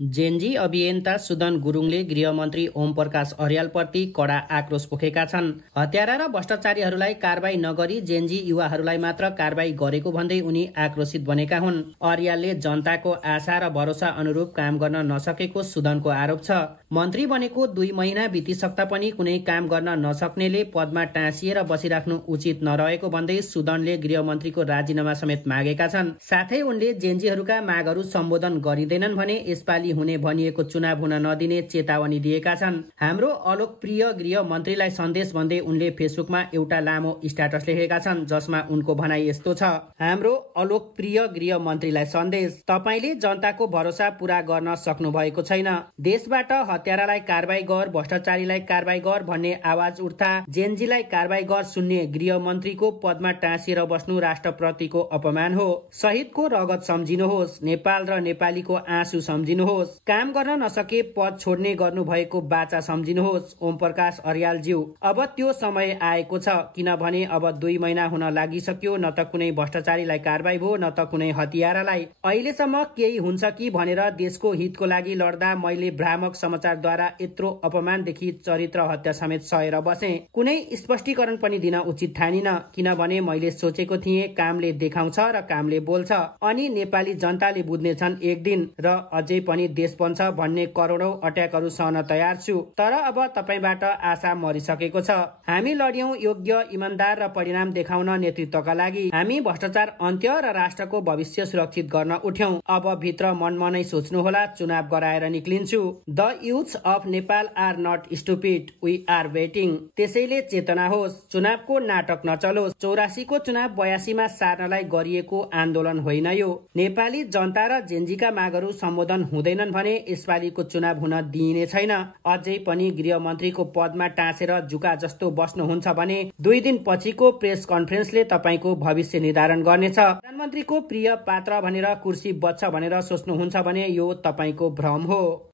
Gen Z अभियन्ता सुदन गुरुङले गृहमन्त्री ओम प्रकाश अर्यालप्रति कडा आक्रोश पोखेका छन्। हत्यारा र भ्रष्टाचारीहरूलाई कारबाही नगरी जेनजी युवाहरूलाई मात्र कारबाही गरेको भन्दै उनी आक्रोशित बनेका हुन्। अर्यालले जनताको आशा र भरोसा अनुरूप काम गर्न नसकेको सुदनको आरोप छ। मन्त्री बनेको 2 महिना बितिसक्दा पनि कुनै काम गर्न नसक्नेले पदमा टाँसिएर बसिराख्नु उचित नरहेको भन्दै सुदनले गृहमन्त्रीको राजीनामा समेत मागेका छन्। साथै उनले जेनजीहरूका मागहरू सम्बोधन गरिँदैनन् भने यसपालि हुने भनिएको चुनाव हुन नदिने चेतावनी दिएका छन्। हाम्रो अलोकप्रिय गृह मन्त्रीलाई सन्देश भन्दै उनले फेसबुकमा एउटा लामो स्ट्याटस लेखेका छन्, जसमा उनको भनाइ यस्तो छ। हाम्रो अलोकप्रिय गृह मन्त्रीलाई सन्देश, तपाईले जनताको भरोसा पूरा गर्न सक्नु भएको छैन। देशबाट हत्यारालाई कारबाही गर, भ्रष्टाचारीलाई कारबाही गर भन्ने आवाज उठ्दा जेनजीलाई कारबाही गर सुन्ने गृह मन्त्रीको पदमा टाँसिएर बस्नु राष्ट्रप्रतिको अपमान हो। शहीदको रगत सम्झिनुहोस्, नेपाल र नेपालीको आँसु सम्झिनुहोस्, काम गर्न नसके पद छोड्ने गर्नु भएको बाचा सम्झिनुहोस्। ओम प्रकाश अर्यालज्यू, अब त्यो समय आएको छ, किनभने अब 2 महिना हुन लागिसक्यो। न त कुनै भ्रष्टाचारीलाई कारबाही भयो, न त कुनै हतियारालाई। अहिलेसम्म केही हुन्छ कि भनेर देशको हितको लागि लड्दा मैले भ्रामक समाचारद्वारा यत्रो अपमानदेखि चरित्र हत्या समेत सहेर बसे। कुनै स्पष्टीकरण पनि दिन उचित ठानिन, किनभने मैले सोचेको थिएँ कामले देखाउँछ र कामले बोल्छ, अनि नेपाली जनताले बुझ्नेछन् एक दिन, र अझै पनि देश बन्छ भन्ने करोडौं अट्याकहरू सहन तयार छु। तर अब तपाईबाट आशा मरिसकेको छ। हामी लड्यौं योग्य, इमानदार र परिणाम देखाउन नेतृत्वका लागि। हामी भ्रष्टाचार अन्त्य र राष्ट्रको भविष्य सुरक्षित गर्न उठ्यौं। अब भित्र मनमा नै सोच्नुहोला, चुनाव गराएर निक्लिन्छु। The youths of Nepal are not stupid, we are waiting. त्यसैले चेतना होस्, चुनावको नाटक नचलोस्। 84 को चुनाव 82 मा सार्नलाई गरिएको आन्दोलन होइन यो। नेपाली जनता र जेनजीका मागहरू सम्बोधन हुँदैनन् भने यसपालिको चुनाव हुन दिइने छैन। अझै पनि गृहमन्त्रीको पदमा टाँसेर जुका जस्तो बस्नुहुन्छ भने 2 दिन पछिको प्रेस कन्फरेन्सले तपाईको भविष्य निर्धारण गर्नेछ। प्रधानमन्त्रीको प्रिय पात्र भनेर कुर्सी बच्छ भनेर सोच्नुहुन्छ भने यो तपाईको भ्रम हो।